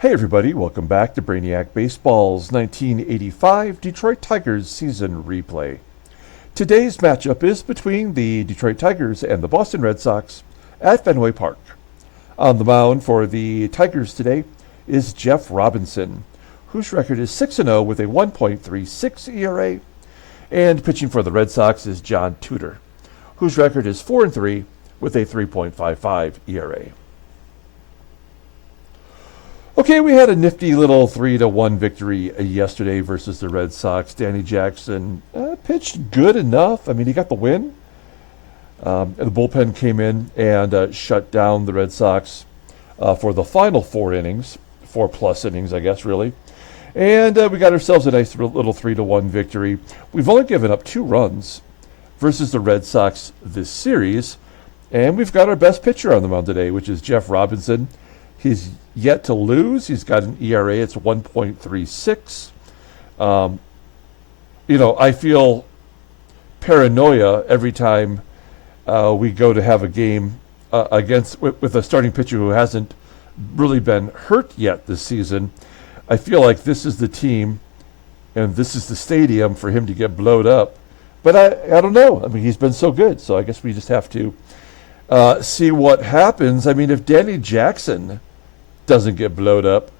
Hey everybody, welcome back to Brainiac Baseball's 1985 Detroit Tigers season replay. Today's matchup is between the Detroit Tigers and the Boston Red Sox at Fenway Park. On the mound for the Tigers today is Jeff Robinson, whose record is 6-0 with a 1.36 ERA, and pitching for the Red Sox is John Tudor, whose record is 4-3 with a 3.55 ERA. Okay, we had a nifty little 3-1 victory yesterday versus the Red Sox. Danny Jackson pitched good enough. I mean, he got the win. And the bullpen came in and shut down the Red Sox for the final 4 innings, 4+ innings, I guess, really. And we got ourselves a nice little 3-1 victory. We've only given up 2 runs versus the Red Sox this series. And we've got our best pitcher on the mound today, which is Jeff Robinson. He's yet to lose. He's got an ERA. It's 1.36. I feel paranoia every time we go to have a game with a starting pitcher who hasn't really been hurt yet this season. I feel like this is the team and this is the stadium for him to get blowed up. But I don't know. I mean, he's been so good. So I guess we just have to see what happens. I mean, if Danny Jackson doesn't get blowed up,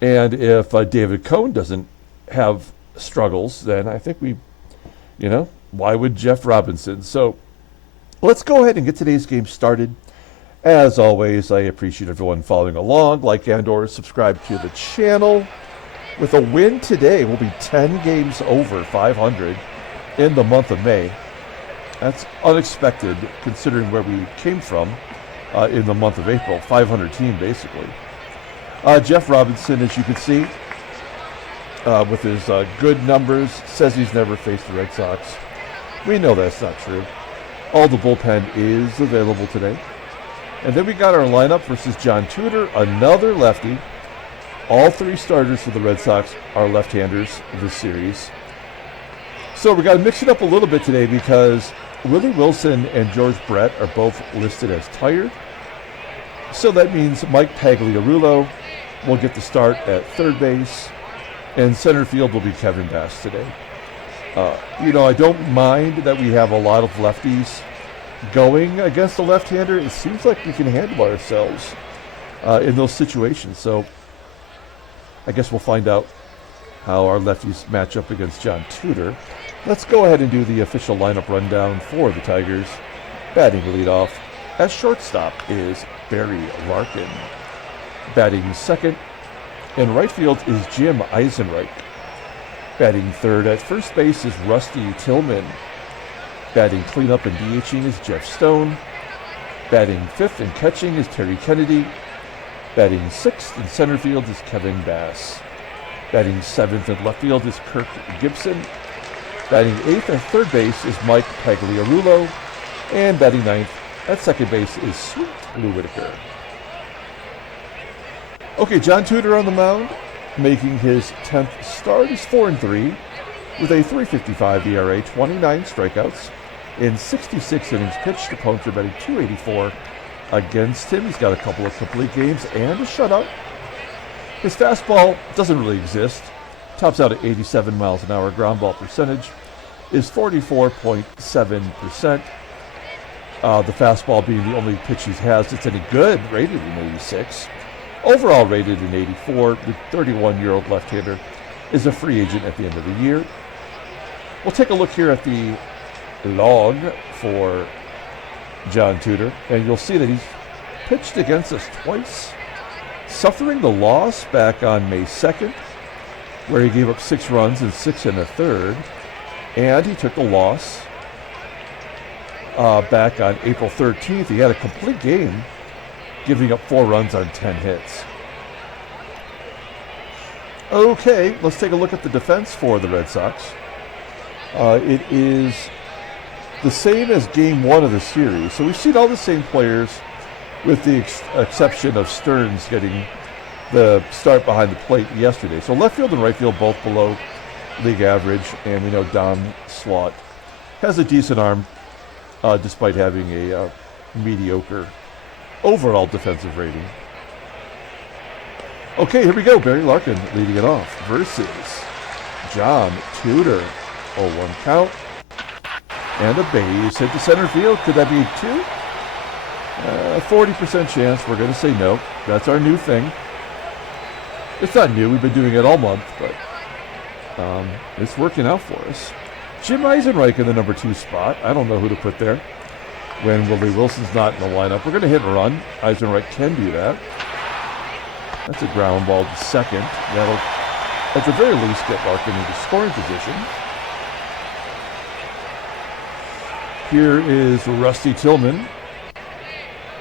and if David Cone doesn't have struggles, then I think why would Jeff Robinson? So let's go ahead and get today's game started. As always, I appreciate everyone following along, like and/or subscribe to the channel. With a win today, we'll be 10 games over 500 in the month of May. That's unexpected considering where we came from in the month of April. 500 team, basically. Jeff Robinson, as you can see, with his good numbers, says he's never faced the Red Sox. We know that's not true. All the bullpen is available today. And then we got our lineup versus John Tudor, another lefty. All 3 starters for the Red Sox are left-handers this series. So we got to mix it up a little bit today because Willie Wilson and George Brett are both listed as tired. So that means Mike Pagliarulo will get the start at third base, and center field will be Kevin Bass today. I don't mind that we have a lot of lefties going against a left-hander. It seems like we can handle ourselves in those situations. So I guess we'll find out how our lefties match up against John Tudor. Let's go ahead and do the official lineup rundown for the Tigers. Batting leadoff at shortstop is Barry Larkin. Batting second in right field is Jim EISENREICH. Batting third at first base is Rusty Tillman. Batting cleanup and DHing is Jeff Stone. Batting fifth and catching is Terry Kennedy. Batting sixth in center field is Kevin Bass. Batting seventh in left field is Kirk GIBSON. Batting eighth at third base is Mike Pagliarulo. And batting ninth at second base is Sweet Lou Whitaker. Okay, John Tudor on the mound, making his 10th start. He's 4-3 with a 3.55 ERA, 29 strikeouts in 66 innings pitched. Opponents are batting .284 against him. He's got a couple of complete games and a shutout. His fastball doesn't really exist. Tops out at 87 miles an hour. Ground ball percentage is 44.7%. The fastball being the only pitch he has that's any good, rated in 86. Overall rated in 84. The 31-year-old left-hander is a free agent at the end of the year. We'll take a look here at the log for John Tudor, and you'll see that he's pitched against us twice, suffering the loss back on May 2nd, where he gave up 6 runs and 6 1/3, and he took a loss back on April 13th. He had a complete game, giving up 4 runs on 10 hits. Okay, let's take a look at the defense for the Red Sox. It is the same as game 1 of the series. So we've seen all the same players with the exception of Stearns getting the start behind the plate yesterday. So left field and right field both below league average, and we know Don Slaught has a decent arm despite having a mediocre overall defensive rating. Okay, here we go. Barry Larkin leading it off versus John Tudor. 0-1 count. And a base hit to center field. Could that be 2? 40% chance. We're going to say no. That's our new thing. It's not new. We've been doing it all month, but it's working out for us. Jim Eisenreich in the number 2 spot. I don't know who to put there when Willie Wilson's not in the lineup. We're going to hit and run. Eisenreich can do that. That's a ground ball to second. That'll, at the very least, get Larkin into scoring position. Here is Rusty Tillman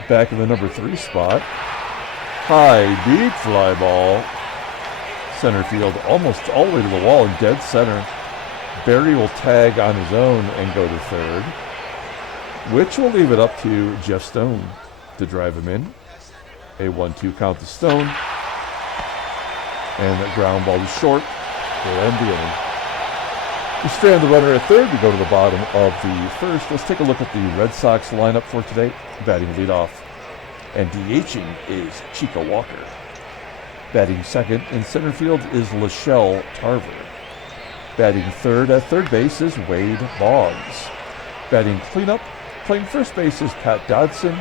back in the number 3 spot. High, deep fly ball. Center field, almost all the way to the wall in dead center. Barry will tag on his own and go to third, which will leave it up to Jeff Stone to drive him in. A 1-2 count to Stone. And that ground ball is short. Will end the inning. We strand the runner at third. We go to the bottom of the first. Let's take a look at the Red Sox lineup for today. Batting leadoff and DHing is Chico Walker. Batting second in center field is Shelle Tarver. Batting third at third base is Wade Boggs. Batting cleanup, playing first base is Pat Dodson.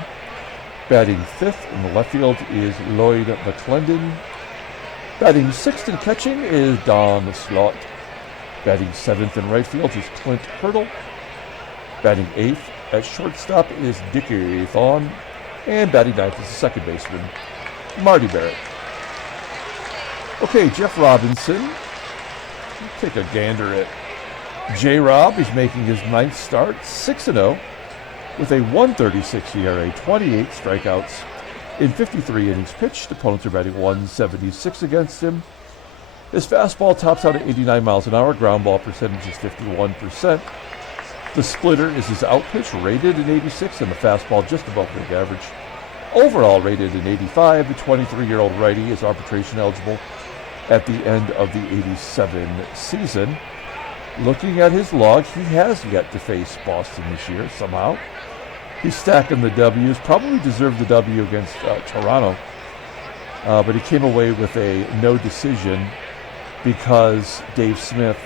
Batting fifth in the left field is Lloyd McCLENDON. Batting sixth and catching is Don SLAUGHT. Batting seventh in right field is Clint Hurdle. Batting eighth at shortstop is Dickie THON. And batting ninth is the second baseman, Marty Barrett. Okay, Jeff Robinson. Take a gander at J-Rob. He's making his ninth start, 6-0, with a 1.36 ERA, 28 strikeouts in 53 innings pitched. Opponents are batting 176 against him. His fastball tops out at 89 miles an hour. Ground ball percentage is 51%. The splitter is his out pitch, rated in 86, and the fastball just above league average. Overall rated in 85. The 23-year-old righty is arbitration eligible at the end of the 87 season. Looking at his log, he has yet to face Boston this year somehow. He's stacking the W's, probably deserved the W against Toronto, but he came away with a no decision because Dave Smith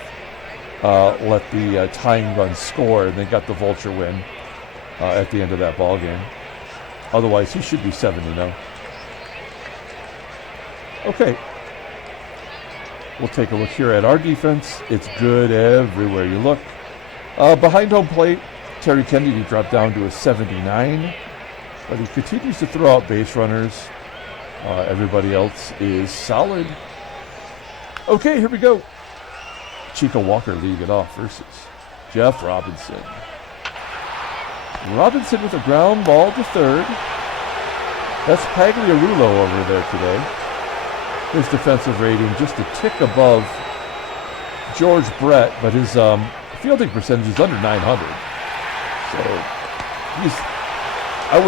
let the tying run score and they got the vulture win at the end of that ball game. Otherwise, he should be 7-0. Okay. We'll take a look here at our defense. It's good everywhere you look. Behind home plate, Terry Kennedy dropped down to a 79, but he continues to throw out base runners. Everybody else is solid. Okay, here we go. Chico Walker leading it off versus Jeff Robinson. Robinson with a ground ball to third. That's Pagliarulo over there today. His defensive rating just a tick above George Brett, but his fielding percentage is under 900. So I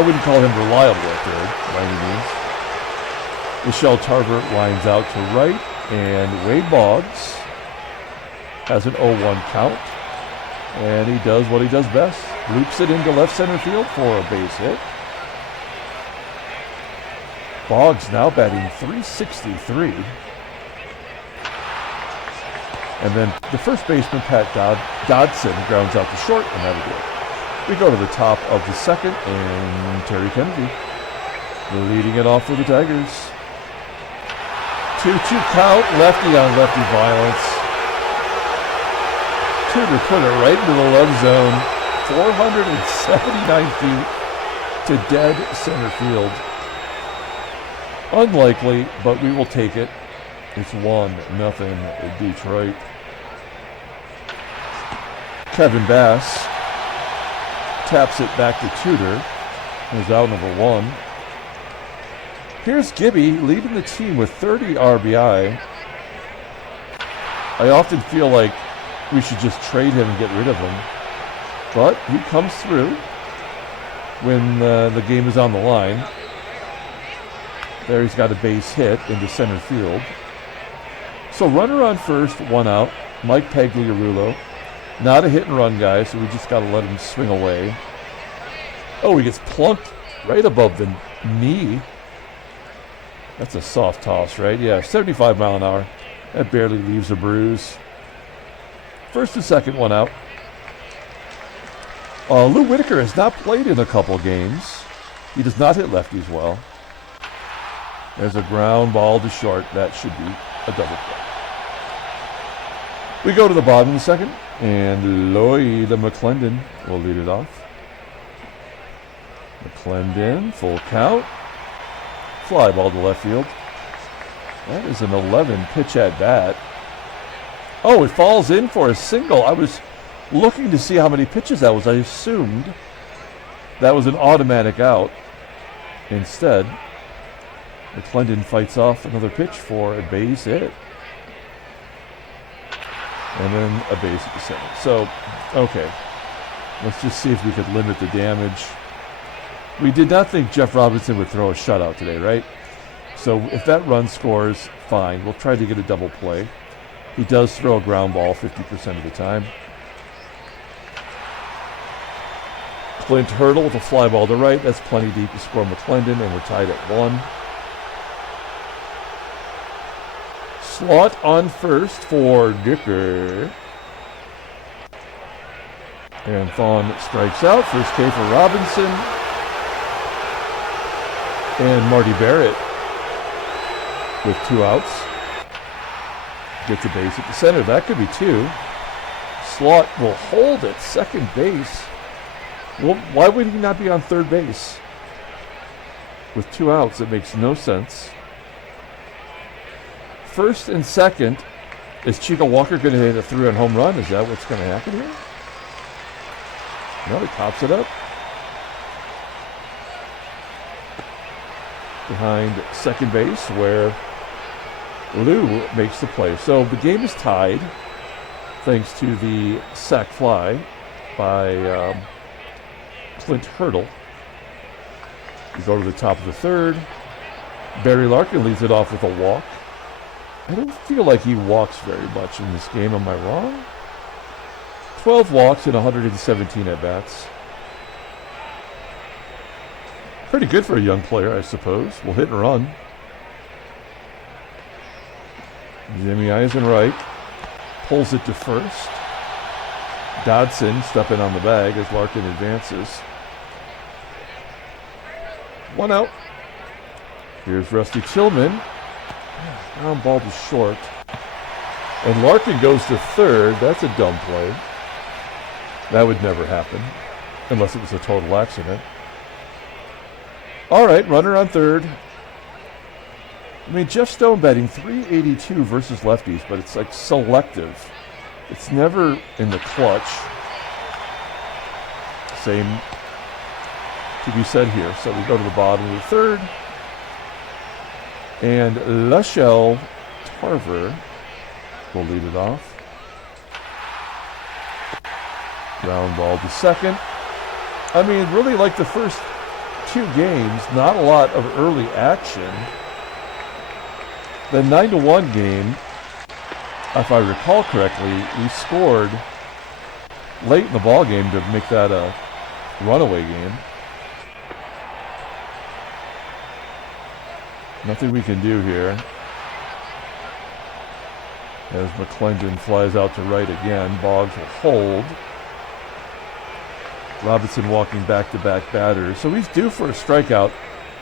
wouldn't call him reliable at third by any means. Shelle Tarver lines out to right, and Wade Boggs has an 0-1 count, and he does what he does best. Loops it into left center field for a base hit. Boggs now batting .363. And then the first baseman, Pat Dodson, grounds out to short, and that'll do it. We go to the top of the second, and Terry Kennedy leading it off for the Tigers. 2-2 count, lefty on lefty violence. Tudor put it right into the love zone, 479 feet to dead center field. Unlikely, but we will take it. It's 1-0 Detroit. Kevin Bass taps it back to Tudor. There's out number 1. Here's Gibby leading the team with 30 RBI. I often feel like we should just trade him and get rid of him. But he comes through when the game is on the line. There he's got a base hit into center field. So runner on first, 1 out. Mike Pagliarulo. Not a hit and run guy, so we just got to let him swing away. Oh, he gets plunked right above the knee. That's a soft toss, right? Yeah, 75 mile an hour. That barely leaves a bruise. First and second, one out. Lou Whitaker has not played in a couple games. He does not hit lefties well. There's a ground ball to short. That should be a double play. We go to the bottom of the second, and Lloyd McCLENDON will lead it off. McCLENDON, full count. Fly ball to left field. That is an 11 pitch at bat. Oh, it falls in for a single. I was looking to see how many pitches that was. I assumed that was an automatic out. Instead, McCLENDON fights off another pitch for a base hit. And then a base at the center. So, okay. Let's just see if we could limit the damage. We did not think Jeff Robinson would throw a shutout today, right? So if that run scores, fine. We'll try to get a double play. He does throw a ground ball 50% of the time. Clint hurdle with a fly ball to right. That's plenty deep to score McCLENDON, and we're tied at 1. SLAUGHT on first for Dickie. And THON strikes out. First K for Robinson. And Marty Barrett with 2 outs. Gets a base at the center. That could be 2. SLAUGHT will hold at second base. Well, why would he not be on third base? With 2 outs, it makes no sense. First and second, is Chico Walker going to hit a 3-run home run? Is that what's going to happen here? No, he pops it up. Behind second base, where Lou makes the play. So the game is tied, thanks to the sac fly by Clint Hurdle. We go to the top of the third. Barry Larkin leads it off with a walk. I don't feel like he walks very much in this game. Am I wrong? 12 walks and 117 at-bats. Pretty good for a young player, I suppose. We'll hit and run. Jimmy EISENREICH pulls it to first. DODSON stepping on the bag as Larkin advances. 1 out. Here's Rusty Tillman. Ground ball to short. And Larkin goes to third. That's a dumb play. That would never happen. Unless it was a total accident. All right, runner on third. I mean, Jeff Stone batting .382 versus lefties, but it's like selective. It's never in the clutch. Same to be said here. So we go to the bottom of the third. And Shelle TARVER will lead it off. Ground ball to second. I mean, really like the first 2 games, not a lot of early action. The 9-1 game, if I recall correctly, we scored late in the ball game to make that a runaway game. Nothing we can do here. As McCLENDON flies out to right again, Boggs will hold. Robinson walking back-to-back batters. So he's due for a strikeout.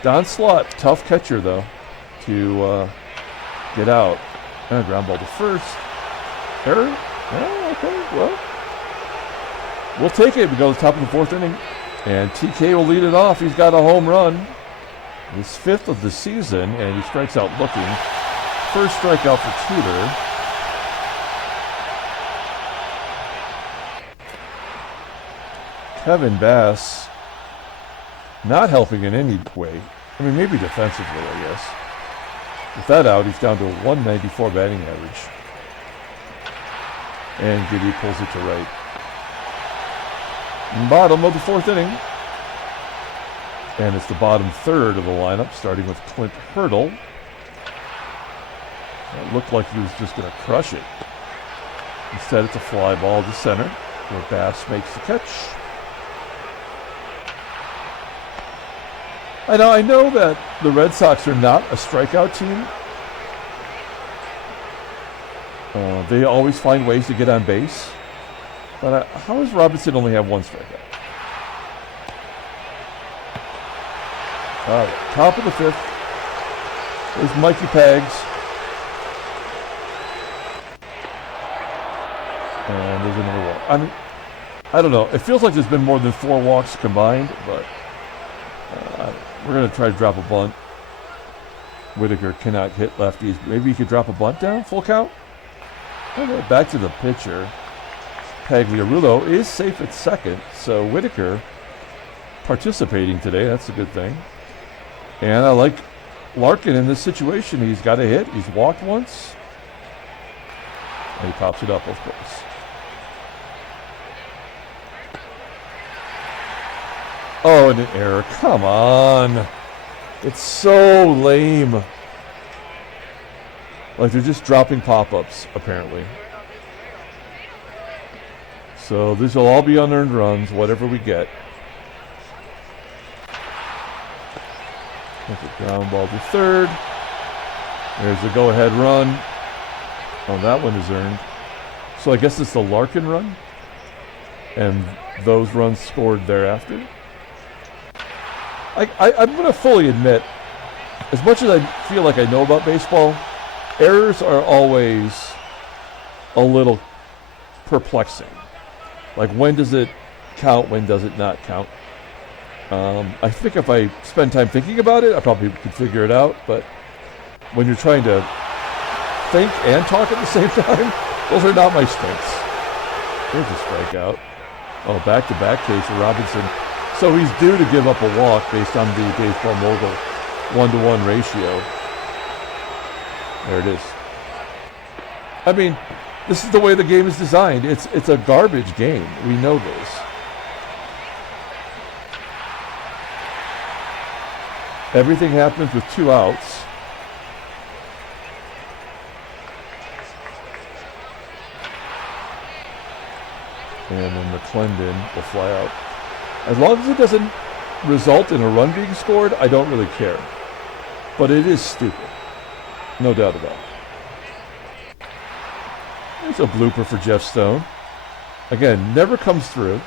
Don SLAUGHT, tough catcher though, to get out. Ground ball to first. Error? Oh, okay, well. We'll take it. We go to the top of the 4th inning. And TK will lead it off. He's got a home run. His 5th of the season, and he strikes out looking. First strikeout for Tudor. Kevin Bass not helping in any way. I mean, maybe defensively, I guess. With that out, he's down to a 194 batting average. And Giddy pulls it to right. Bottom of the 4th inning. And it's the bottom third of the lineup, starting with Clint Hurdle. It looked like he was just going to crush it. Instead, it's a fly ball to center, where Bass makes the catch. I know that the Red Sox are not a strikeout team. They always find ways to get on base. But how does Robinson only have one strikeout? All right, top of the fifth. There's Mikey Pags. And there's another walk. I mean, I don't know. It feels like there's been more than 4 walks combined, but we're going to try to drop a bunt. Whitaker cannot hit lefties. Maybe he could drop a bunt down, full count? Okay, back to the pitcher. Pagliarulo is safe at second, so Whitaker participating today. That's a good thing. And I like Larkin in this situation. He's got a hit. He's walked once. And he pops it up, of course. Oh, and an error. Come on. It's so lame. Like they're just dropping pop-ups, apparently. So these will all be unearned runs, whatever we get. That's a ground ball to third. There's the go-ahead run. Oh, that one is earned. So I guess it's the Larkin run. And those runs scored thereafter. I'm going to fully admit, as much as I feel like I know about baseball, errors are always a little perplexing. Like, when does it count, when does it not count? I think if I spend time thinking about it, I probably could figure it out. But when you're trying to think and talk at the same time, those are not my strengths. There's a strikeout. Oh, back-to-back case for Robinson. So he's due to give up a walk based on the baseball mogul 1-to-1 ratio. There it is. I mean, this is the way the game is designed. It's a garbage game. We know this. Everything happens with 2 outs. And then McCLENDon will fly out. As long as it doesn't result in a run being scored, I don't really care. But it is stupid. No doubt about it. There's a blooper for Jeff Stone. Again, never comes through.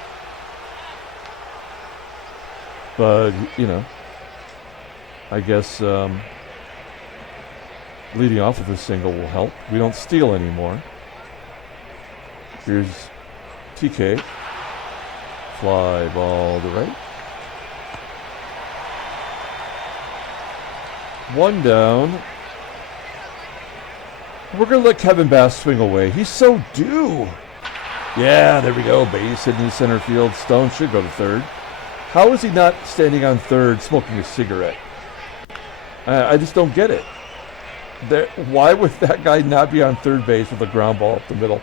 But, you know, I guess leading off with a single will help. We don't steal anymore. Here's TK. Fly ball to right. 1 down. We're going to let Kevin Bass swing away. He's so due. Yeah, there we go. Base hit in center field. Stone should go to third. How is he not standing on third smoking a cigarette? I just don't get it. Why would that guy not be on third base with a ground ball up the middle?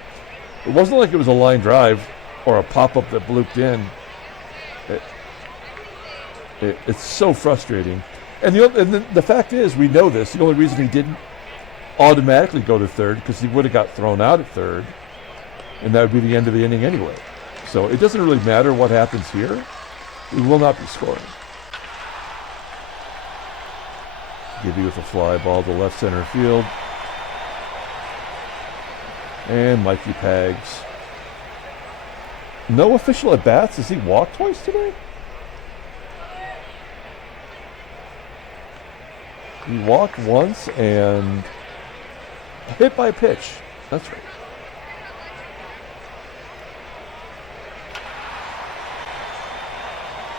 It wasn't like it was a line drive or a pop-up that blooped in. It's so frustrating. And the fact is, we know this. The only reason he didn't automatically go to third because he would have got thrown out at third, and that would be the end of the inning anyway. So it doesn't really matter what happens here. We will not be scoring. Gibby with a fly ball to left center field. And Mikey Pags. No official at bats. Has he walked twice today? He walked once and hit by pitch. That's right.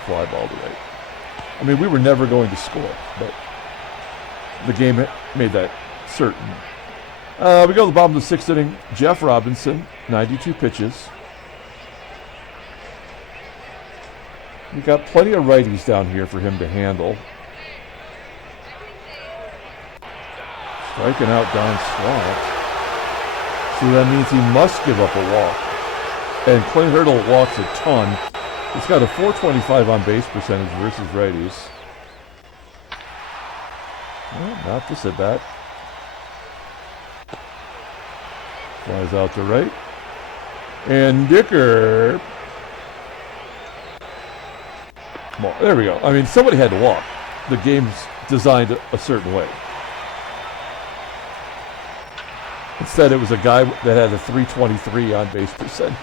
Fly ball to right. I mean, we were never going to score, but the game made that certain. We go to the bottom of the 6th inning. Jeff Robinson, 92 pitches. We got plenty of righties down here for him to handle. Striking out Don SLAUGHT. So that means he must give up a walk. And Clint Hurdle walks a ton. He's got a .425 on base percentage versus righties. Well, not this at bat. Flies out to right. And Dicker. Well, there we go. I mean, somebody had to walk. the game's designed a certain way. Instead, it was a guy that had a 323 on base percentage.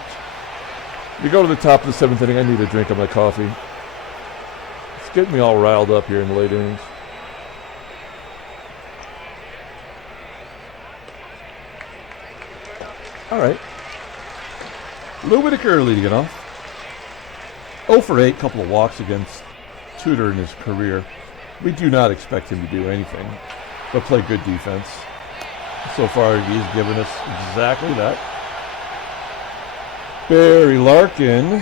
We go to the top of the 7th inning. I need a drink of my coffee. It's getting me all riled up here in the late innings. All right. Lou Whitaker leading it off. 0 for 8, couple of walks against Tudor in his career. We do not expect him to do anything but play good defense. So far, he's given us exactly that. Barry Larkin.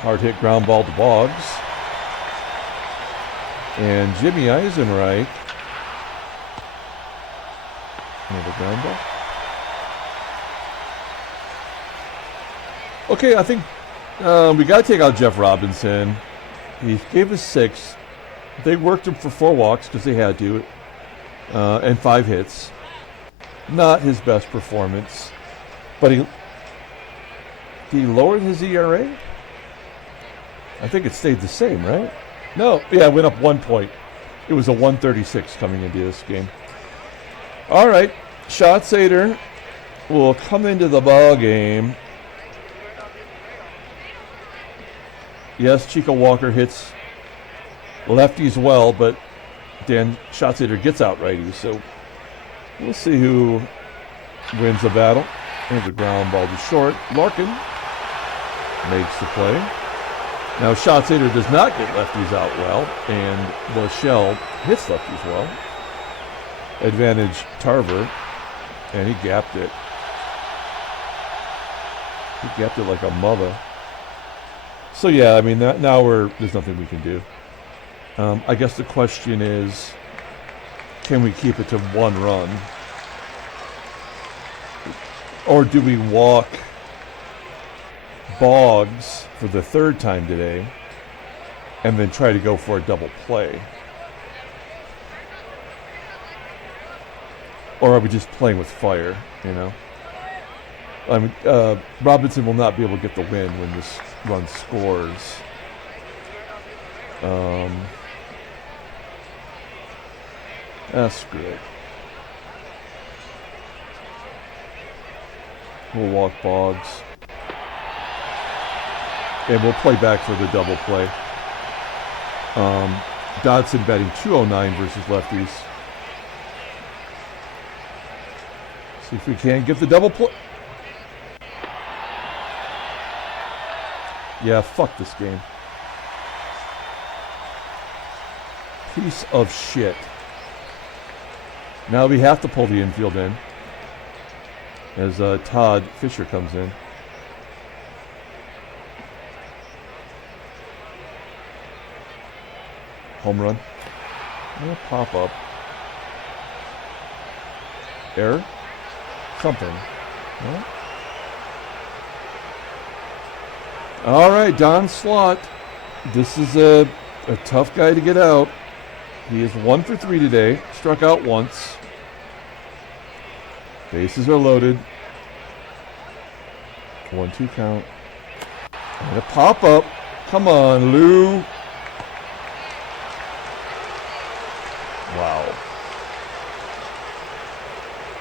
Hard hit ground ball to Boggs. And Jimmy EISENREICH. Another ground ball. Okay, I think we got to take out Jeff Robinson. He gave us 6. They worked him for 4 walks because they had to, and 5 hits. Not his best performance, but he lowered his ERA. I think it stayed the same, right? No, yeah, it went up 1 point. It was a 136 coming into this game. All right, Schatzeder will come into the ball game. Yes, Chico Walker hits lefties well, but Dan Schatzeder gets out righties. So we'll see who wins the battle. There's a ground ball to short. Larkin makes the play. Now Schatzeder does not get lefties out well, and the Shelle hits lefties well. Advantage Tarver, and he gapped it. He gapped it like a mother. So yeah, I mean, now there's nothing we can do. I guess the question is, can we keep it to 1 run? Or do we walk Boggs for the 3rd time today and then try to go for a double play? Or are we just playing with fire, you know? I mean, Robinson will not be able to get the win when this run scores. Screw it. We'll walk Boggs. And we'll play back for the double play. Dodson batting 209 versus lefties. See if we can get the double play. Yeah, fuck this game. Piece of shit. Now we have to pull the infield in as Todd Fisher comes in. Home run. Pop up. Error? Something. No? All right, Don Slaught. This is a tough guy to get out. He is 1 for 3 today. Struck out once. Bases are loaded. 1-2 count. And a pop up. Come on, Lou. Wow.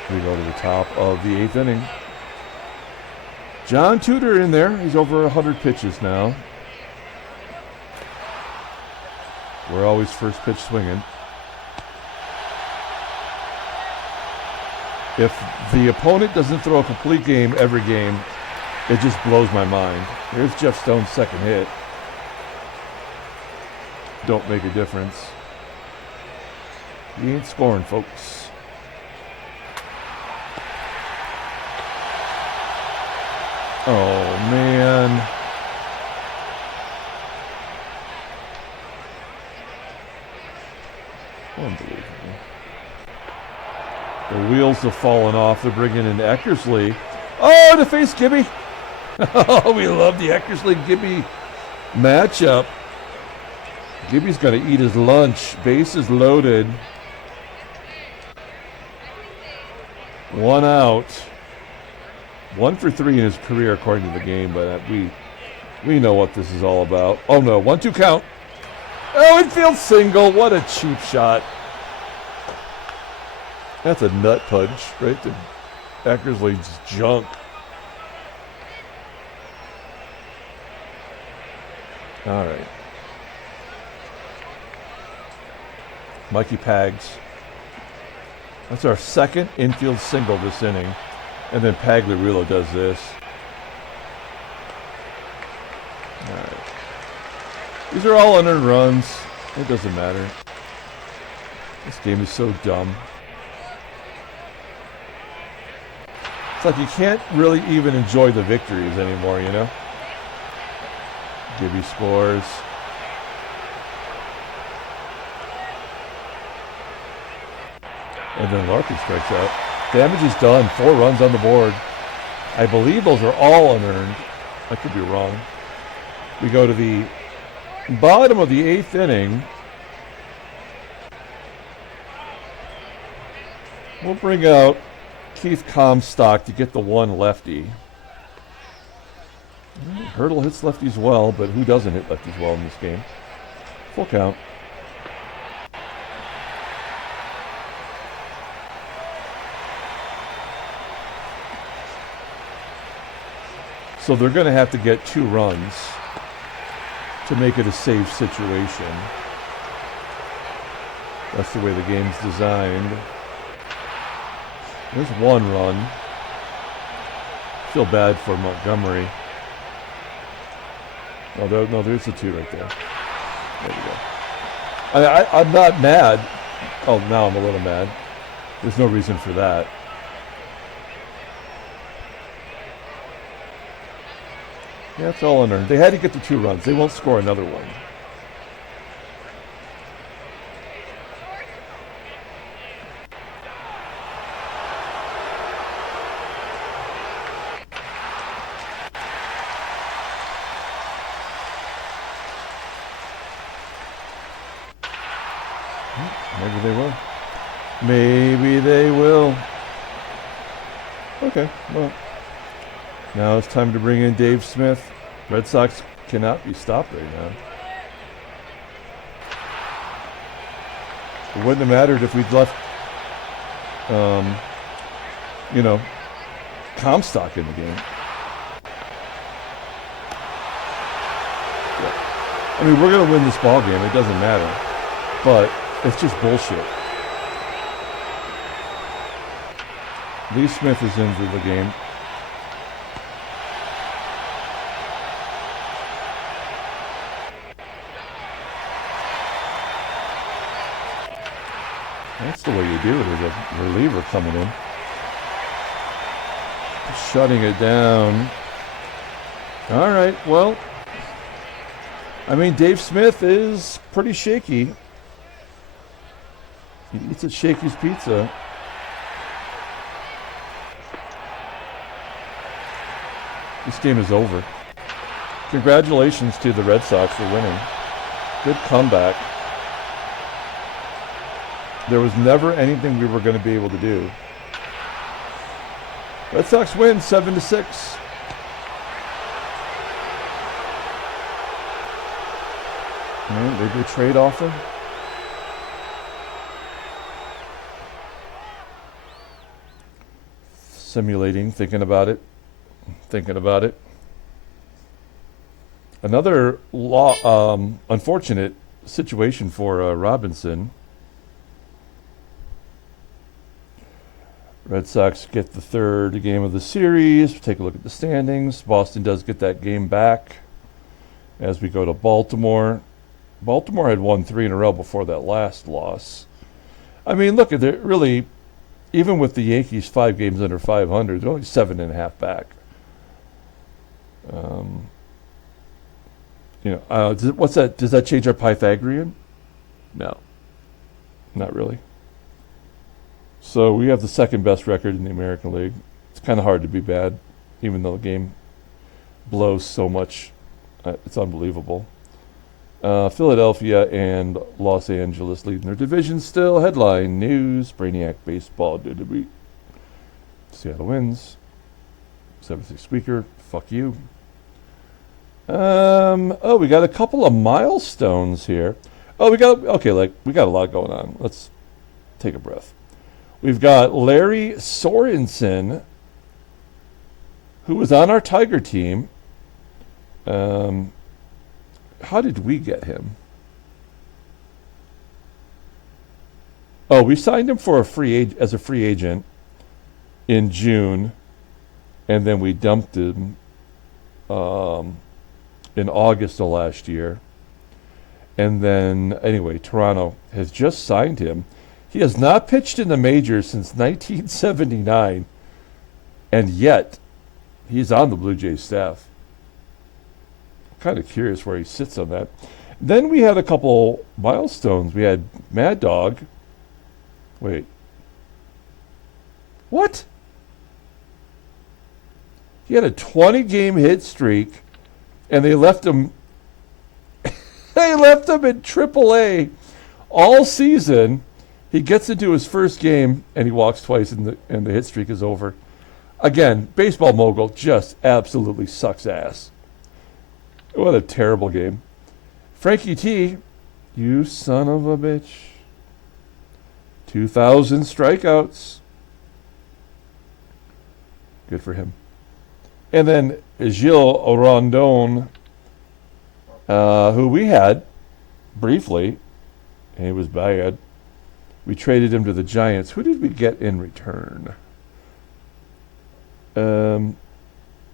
We go to the top of the 8th inning. John Tudor in there. He's over 100 pitches now. We're always first pitch swinging. If the opponent doesn't throw a complete game every game, it just blows my mind. Here's Jeff Stone's 2nd hit. Don't make a difference. He ain't scoring, folks. Oh, man. Unbelievable. The wheels have fallen off. They're bringing in Eckersley. Oh, to face Gibby. Oh, we love the Eckersley-Gibby matchup. Gibby's going to eat his lunch. Bases loaded. 1 out. 1 for 3 in his career, according to the game, but we know what this is all about. Oh, no. 1-2 count. Oh, infield single. What a cheap shot. That's a nut punch right to Eckersley's junk. All right. Mikey Pags. That's our second infield single this inning. And then Pagliarulo does this. All right. These are all unearned runs. It doesn't matter. This game is so dumb. It's like you can't really even enjoy the victories anymore, you know? Gibby scores. And then Larkin strikes out. Damage is done. 4 runs on the board. I believe those are all unearned. I could be wrong. We go to the bottom of the 8th inning. We'll bring out Keith Comstock to get the one lefty. Hurdle hits lefties well, but who doesn't hit lefties well in this game? Full count. So they're going to have to get 2 runs to make it a safe situation. That's the way the game's designed. There's 1 run. Feel bad for Montgomery. No, there's a 2 right there. There we go. I'm not mad. Oh, now I'm a little mad. There's no reason for that. Yeah, it's all unearned. They had to get the 2 runs. They won't score another one. Maybe they will. Maybe they will. Okay, well. Now it's time to bring in Dave Smith. Red Sox cannot be stopped right now. It wouldn't have mattered if we'd left, Comstock in the game. Yeah. I mean, we're going to win this ball game. It doesn't matter. But it's just bullshit. Lee Smith is in for the game. That's the way you do it, is a reliever coming in. Shutting it down. All right, well, I mean, Dave Smith is pretty shaky. He eats at Shakey's Pizza. This game is over. Congratulations to the Red Sox for winning. Good comeback. There was never anything we were going to be able to do. Red Sox win 7-6. Maybe a trade offer. Simulating, thinking about it. Another unfortunate situation for Robinson. Red Sox get the 3rd game of the series. Take a look at the standings. Boston does get that game back as we go to Baltimore. Baltimore had won 3 in a row before that last loss. I mean, look at it. Really, even with the Yankees 5 games under 500, they're only 7.5 back. What's that? Does that change our Pythagorean? No, not really. So we have the 2nd best record in the American League. It's kind of hard to be bad, even though the game blows so much. It's unbelievable. Philadelphia and Los Angeles leading their division still. Headline news: Brainiac baseball did the beat. Seattle wins. 7-6 squeaker. Fuck you. We got a couple of milestones here. Oh, we got a lot going on. Let's take a breath. We've got Larry Sorensen, who was on our Tiger team. How did we get him? Oh, we signed him for as a free agent in June, and then we dumped him in August of last year. And then, anyway, Toronto has just signed him. He has not pitched in the majors since 1979, and yet he's on the Blue Jays staff. I'm kind of curious where he sits on that. Then we had a couple milestones. We had Mad Dog. Wait. What? He had a 20-game hit streak, and they left him. They left him in AAA all season. He gets into his first game, and he walks twice, and the hit streak is over. Again, Baseball Mogul just absolutely sucks ass. What a terrible game. Frankie T, you son of a bitch. 2,000 strikeouts. Good for him. And then Gilles Rondon, who we had briefly, and he was bad. We traded him to the Giants. Who did we get in return? Oh,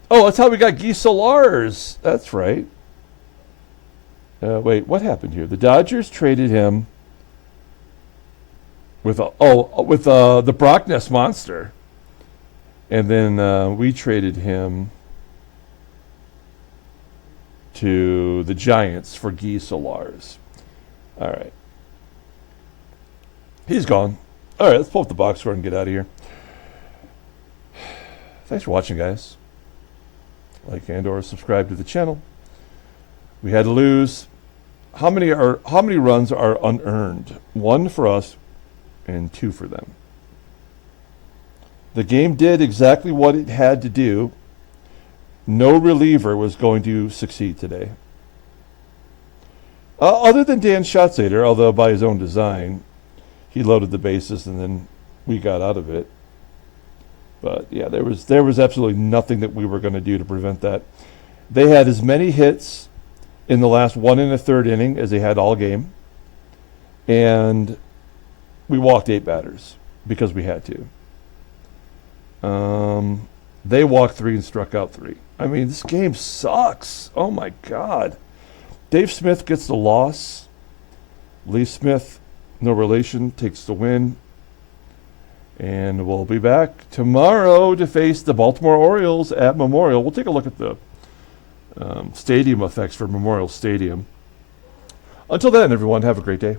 that's how we got Guy Solars. That's right. Wait, what happened here? The Dodgers traded him with the Brockness Monster, and then we traded him to the Giants for Guy Solars. All right. He's gone. All right, let's pull up the box score and get out of here. Thanks for watching, guys. Like and or subscribe to the channel. We had to lose. How many runs are unearned? 1 for us and 2 for them. The game did exactly what it had to do. No reliever was going to succeed today. Other than Dan Schatzeder, although by his own design, he loaded the bases and then we got out of it. But yeah, there was absolutely nothing that we were going to do to prevent that. They had as many hits in the last 1 1/3 inning as they had all game. And we walked 8 batters because we had to. They walked 3 and struck out 3. I mean, this game sucks. Oh my God. Dave Smith gets the loss. Lee Smith, no relation, takes the win. And we'll be back tomorrow to face the Baltimore Orioles at Memorial. We'll take a look at the stadium effects for Memorial Stadium. Until then, everyone, have a great day.